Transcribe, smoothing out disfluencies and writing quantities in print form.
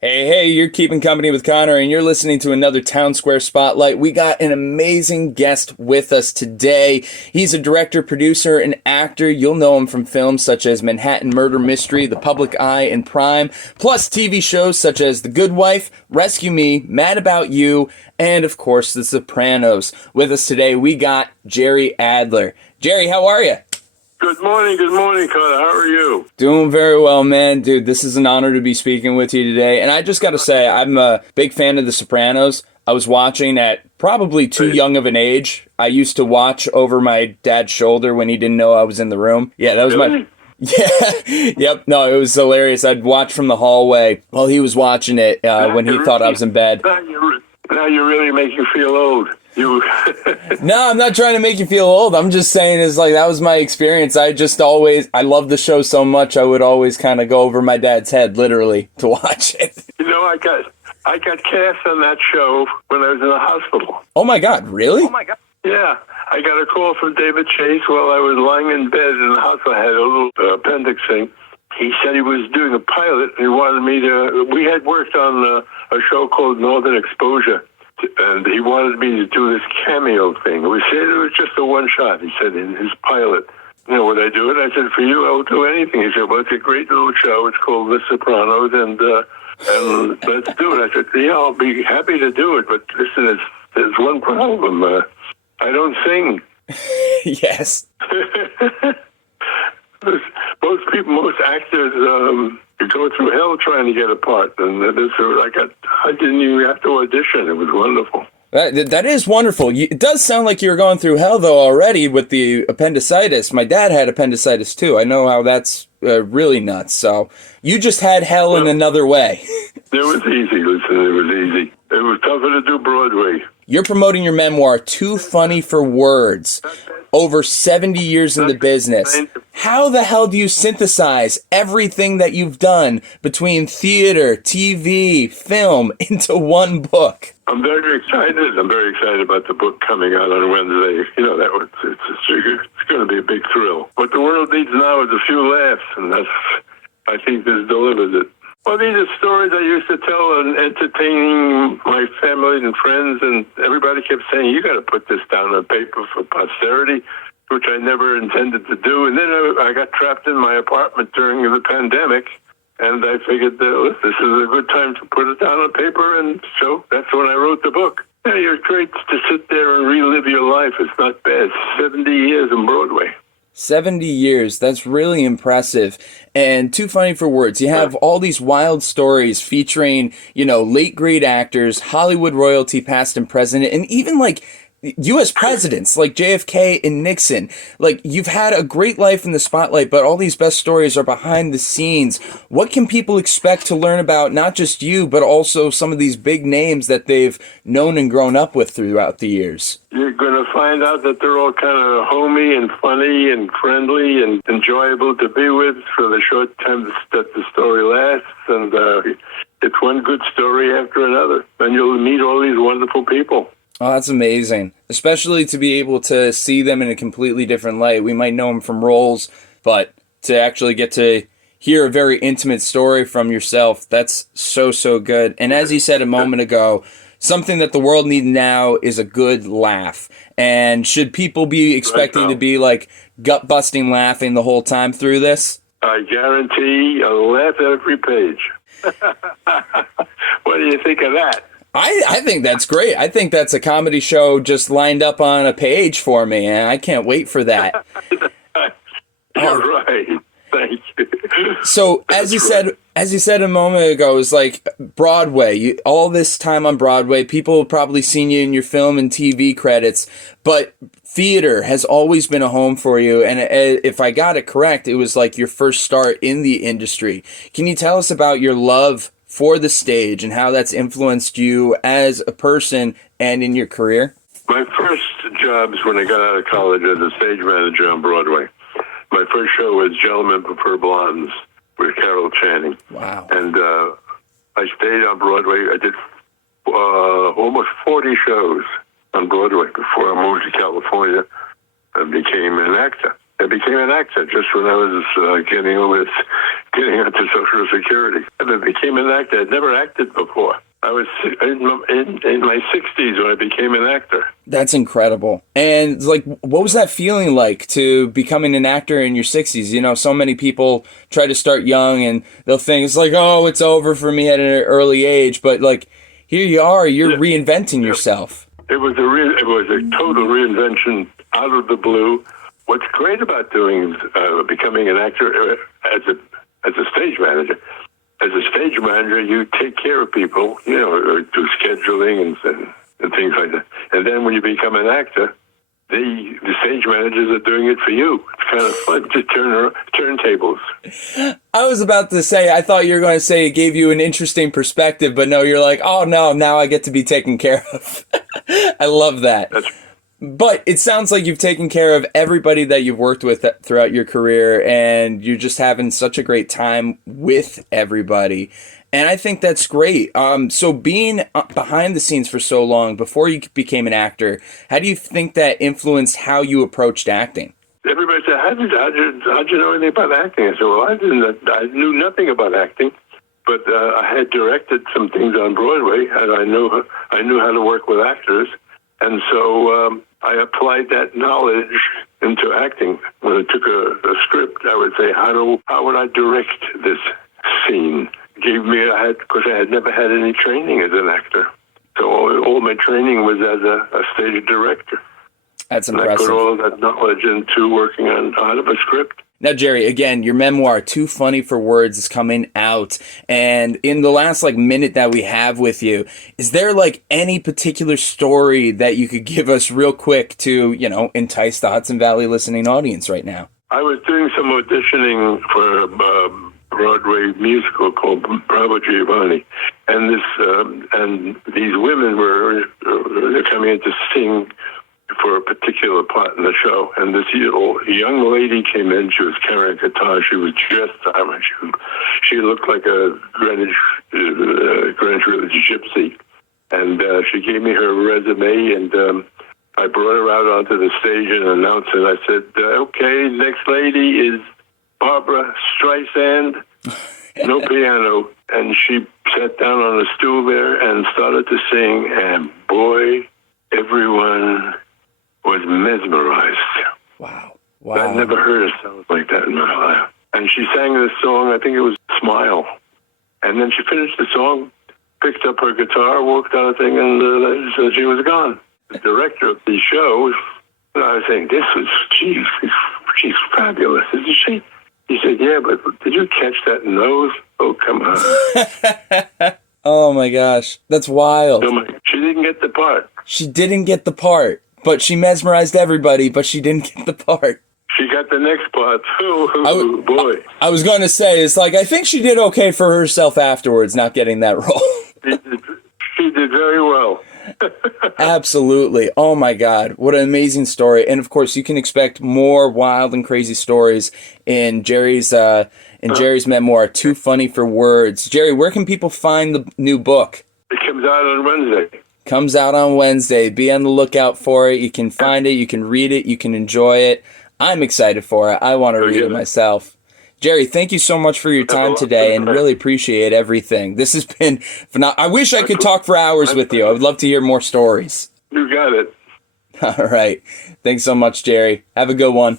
Hey, you're keeping company with Conor, and you're listening to another Townsquare Spotlight. We got an amazing guest with us today. He's a director, producer, and actor. You'll know him from films such as Manhattan Murder Mystery, The Public Eye, and Prime, plus TV shows such as The Good Wife, Rescue Me, Mad About You, and of course, The Sopranos. With us today, we got Jerry Adler. Jerry, how are you? Good morning, Conor. How are you? Doing very well, man. Dude, this is an honor to be speaking with you today. And I just got to say, I'm a big fan of The Sopranos. I was watching at probably too young of an age. I used to watch over my dad's shoulder when he didn't know I was in the room. Yeah, that was Really? Yeah, yep. No, it was hilarious. I'd watch from the hallway while he was watching it when he thought I was in bed. Now you really make you feel old. No, I'm not trying to make you feel old. I'm just saying that was my experience. I love the show so much, I would always kind of go over my dad's head, literally, to watch it. I got cast on that show when I was in the hospital. Oh my God, really? Oh my God. Yeah. I got a call from David Chase while I was lying in bed in the hospital. I had a little appendix thing. He said he was doing a pilot, and he wanted me to... We had worked on a show called Northern Exposure, and he wanted me to do this cameo thing. We said it was just a one-shot, he said, in his pilot. Would I do it? I said, for you, I will do anything. He said, well, it's a great little show. It's called The Sopranos, and let's do it. I said, yeah, I'll be happy to do it, but listen, there's one problem. I don't sing. Yes. Most actors go through hell trying to get a part, and I didn't even have to audition. It was wonderful. That is wonderful. It does sound like you were going through hell, though, already with the appendicitis. My dad had appendicitis, too. I know how that's really nuts. So you just had hell in another way. It was easy. Listen, it was easy. It was tougher to do Broadway. You're promoting your memoir, Too Funny for Words, over 70 years in the business. How the hell do you synthesize everything that you've done between theater, TV, film into one book? I'm very excited. I'm very excited about the book coming out on Wednesday. It's going to be a big thrill. What the world needs now is a few laughs, and I think this delivers it. Well, these are stories I used to tell and entertaining my family and friends, and everybody kept saying, you got to put this down on paper for posterity, which I never intended to do. And then I got trapped in my apartment during the pandemic, and I figured that this is a good time to put it down on paper, and so that's when I wrote the book. Yeah, you're great to sit there and relive your life. It's not bad. 70 years in Broadway. 70 years. That's really impressive. And Too Funny for Words. You have all these wild stories featuring, late grade actors, Hollywood royalty, past and present, and even U.S. presidents like JFK and Nixon. You've had a great life in the spotlight, but all these best stories are behind the scenes. What can people expect to learn about not just you, but also some of these big names that they've known and grown up with throughout the years? You're going to find out that they're all kind of homey and funny and friendly and enjoyable to be with for the short time that the story lasts. And it's one good story after another. And you'll meet all these wonderful people. Oh, that's amazing. Especially to be able to see them in a completely different light. We might know them from roles, but to actually get to hear a very intimate story from yourself, that's so, so good. And as you said a moment ago, something that the world needs now is a good laugh. And should people be expecting to be gut-busting laughing the whole time through this? I guarantee a laugh every page. What do you think of that? I think that's great. I think that's a comedy show just lined up on a page for me, and I can't wait for that. You're right. Thank you. So, as you said a moment ago, it's like Broadway. All this time on Broadway, people have probably seen you in your film and TV credits, but theater has always been a home for you. And if I got it correct, it was like your first start in the industry. Can you tell us about your love for the stage and how that's influenced you as a person and in your career? My first jobs when I got out of college as a stage manager on Broadway. My first show was Gentlemen Prefer Blondes with Carol Channing. Wow. And I stayed on Broadway. I did almost 40 shows on Broadway before I moved to California and became an actor. I became an actor just when I was getting onto Social Security. And I became an actor. I'd never acted before. I was in my 60s when I became an actor. That's incredible. And like, what was that feeling like to becoming an actor in your 60s? You know, so many people try to start young and they'll think it's like, oh, it's over for me at an early age. But like, here you are, you're reinventing yourself. It was a total reinvention out of the blue. What's great about becoming an actor as a stage manager. As a stage manager, you take care of people, you know, or do scheduling and things like that. And then when you become an actor, the stage managers are doing it for you. It's kind of fun to turn tables. I was about to say, I thought you were going to say it gave you an interesting perspective, but no, you're like, oh no, now I get to be taken care of. I love that. But it sounds like you've taken care of everybody that you've worked with throughout your career, and you're just having such a great time with everybody. And I think that's great. So being behind the scenes for so long, before you became an actor, how do you think that influenced how you approached acting? Everybody said, how'd you know anything about acting? I said, well, I knew nothing about acting, but I had directed some things on Broadway, and I knew how to work with actors. And so I applied that knowledge into acting. When I took a script, I would say, how would I direct this scene? Because I had never had any training as an actor. So all my training was as a stage director. That's impressive. impressive. And I put all of that knowledge into working on a script. Now, Jerry, again, your memoir, Too Funny for Words, is coming out. And in the last minute that we have with you, is there any particular story that you could give us real quick to, entice the Hudson Valley listening audience right now? I was doing some auditioning for a Broadway musical called Bravo Giovanni. And these women were coming in to sing for a particular part in the show, and this young lady came in. She was carrying a guitar. She was dressed up. She looked like a Greenwich Village gypsy, and she gave me her resume, and I brought her out onto the stage and announced it. I said, "Okay, next lady is Barbara Streisand, no piano," and she sat down on a stool there and started to sing, and boy, everyone was mesmerized. Wow. I'd never heard a sound like that in my life. And she sang this song, I think it was Smile. And then she finished the song, picked up her guitar, walked out thing, and so she was gone. The director of the show, I was saying, she's fabulous, isn't she? He said, yeah, but did you catch that nose? Oh, come on. Oh my gosh, that's wild. She didn't get the part. She didn't get the part. But she mesmerized everybody, but she didn't get the part. She got the next part. Oh, boy. I was going to say, it's I think she did okay for herself afterwards, not getting that role. She did very well. Absolutely. Oh, my God. What an amazing story. And, of course, you can expect more wild and crazy stories in Jerry's memoir, Too Funny for Words. Jerry, where can people find the new book? It comes out on Wednesday. Comes out on Wednesday. Be on the lookout for it. You can find it. You can read it. You can enjoy it. I'm excited for it. I want to read it myself. Jerry, thank you so much for your time today, and really appreciate everything. This has been phenomenal. I wish I could talk for hours with you. I would love to hear more stories. You got it. All right. Thanks so much, Jerry. Have a good one.